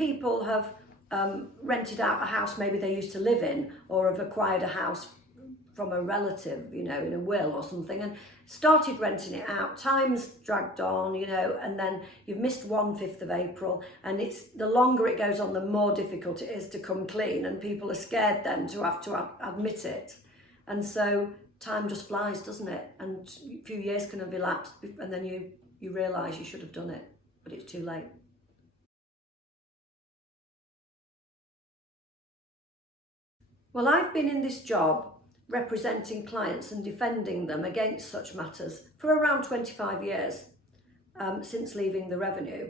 people have rented out a house maybe they used to live in, or have acquired a house from a relative, you know, in a will or something, and started renting it out, time's dragged on, you know, and then you've missed 1/5 of April, and it's the longer it goes on, the more difficult it is to come clean, and people are scared then to have to admit it. And so time just flies, doesn't it? And a few years can have elapsed, and then you realise you should have done it, but it's too late. Well, I've been in this job representing clients and defending them against such matters for around 25 years, since leaving the revenue.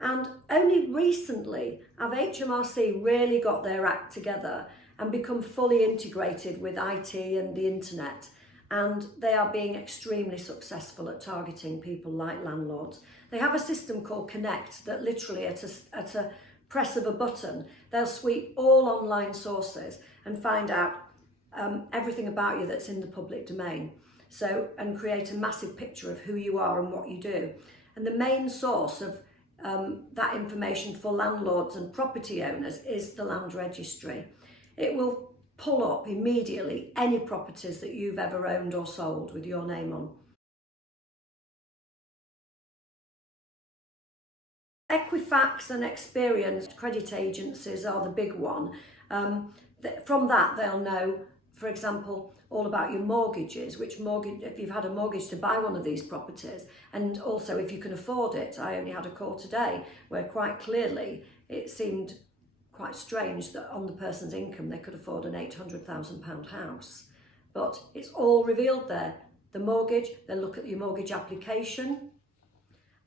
And only recently have HMRC really got their act together and become fully integrated with IT and the internet. And they are being extremely successful at targeting people like landlords. They have a system called Connect that literally at a press of a button, they'll sweep all online sources and find out everything about you that's in the public domain. So, and create a massive picture of who you are and what you do. And the main source of that information for landlords and property owners is the land registry. It will pull up immediately any properties that you've ever owned or sold with your name on. Equifax and experienced credit agencies are the big one. From that, they'll know, for example, all about your mortgages, which mortgage, if you've had a mortgage to buy one of these properties, and also if you can afford it. I only had a call today where quite clearly it seemed quite strange that on the person's income they could afford an £800,000 house. But it's all revealed there. The mortgage, they'll look at your mortgage application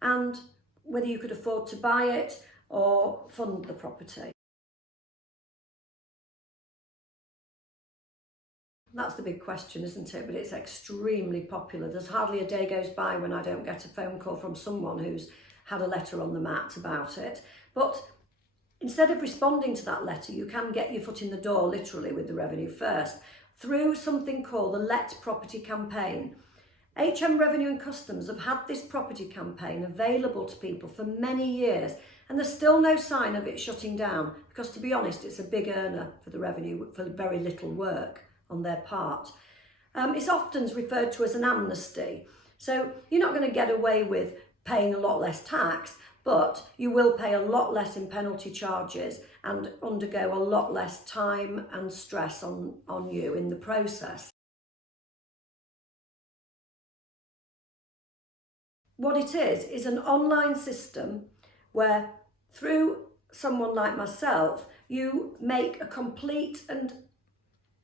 and whether you could afford to buy it or fund the property. That's the big question, isn't it? But it's extremely popular. There's hardly a day goes by when I don't get a phone call from someone who's had a letter on the mat about it. But instead of responding to that letter, you can get your foot in the door, literally, with the revenue first, through something called the Let Property campaign. HM Revenue and Customs have had this property campaign available to people for many years, and there's still no sign of it shutting down, because to be honest, it's a big earner for the revenue for very little work on their part. It's often referred to as an amnesty. So you're not going to get away with paying a lot less tax, but you will pay a lot less in penalty charges and undergo a lot less time and stress on you in the process. What it is an online system where through someone like myself, you make a complete and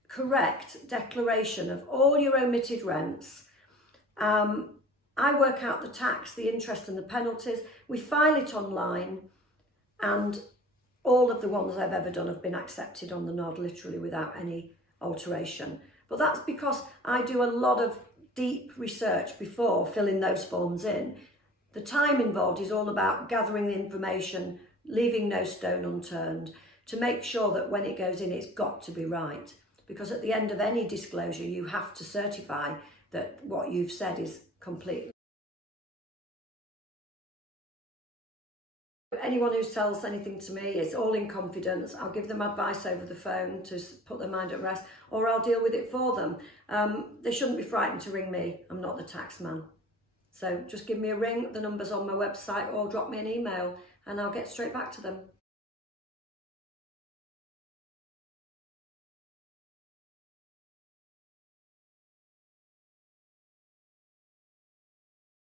correct declaration of all your omitted rents. I work out the tax, the interest and the penalties. We file it online, and all of the ones I've ever done have been accepted on the nod, literally without any alteration. But that's because I do a lot of deep research before filling those forms in. The time involved is all about gathering the information, leaving no stone unturned, to make sure that when it goes in, it's got to be right. Because at the end of any disclosure, you have to certify that what you've said is complete. Anyone who tells anything to me, it's all in confidence. I'll give them advice over the phone to put their mind at rest, or I'll deal with it for them. They shouldn't be frightened to ring me. I'm not the tax man. So just give me a ring, the number's on my website, or drop me an email and I'll get straight back to them.